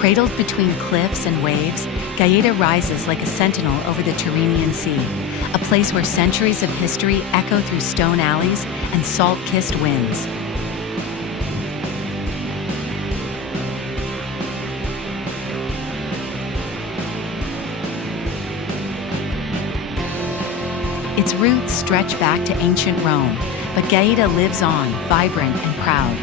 Cradled between cliffs and waves, Gaeta rises like a sentinel over the Tyrrhenian Sea, a place where centuries of history echo through stone alleys and salt-kissed winds. Its roots stretch back to ancient Rome, but Gaeta lives on, vibrant and proud.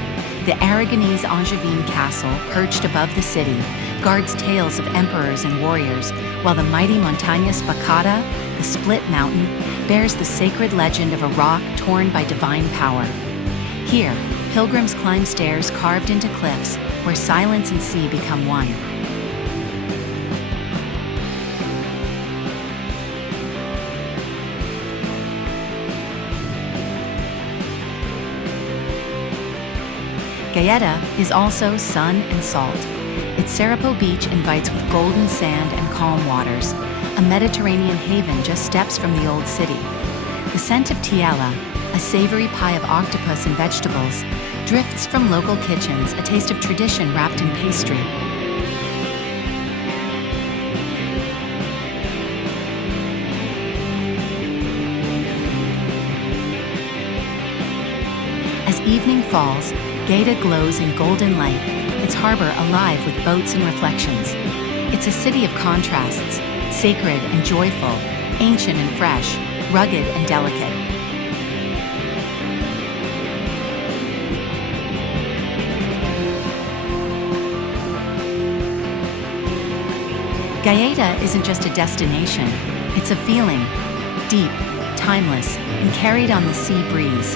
The Aragonese Angevin castle, perched above the city, guards tales of emperors and warriors, while the mighty Montagna Spacata, the split mountain, bears the sacred legend of a rock torn by divine power. Here, pilgrims climb stairs carved into cliffs, where silence and sea become one. Gaeta is also sun and salt. Its Serapo beach invites with golden sand and calm waters, a Mediterranean haven just steps from the old city. The scent of tiella, a savory pie of octopus and vegetables, drifts from local kitchens, a taste of tradition wrapped in pastry. As evening falls, Gaeta glows in golden light, its harbor alive with boats and reflections. It's a city of contrasts, sacred and joyful, ancient and fresh, rugged and delicate. Gaeta isn't just a destination, it's a feeling, deep, timeless, and carried on the sea breeze.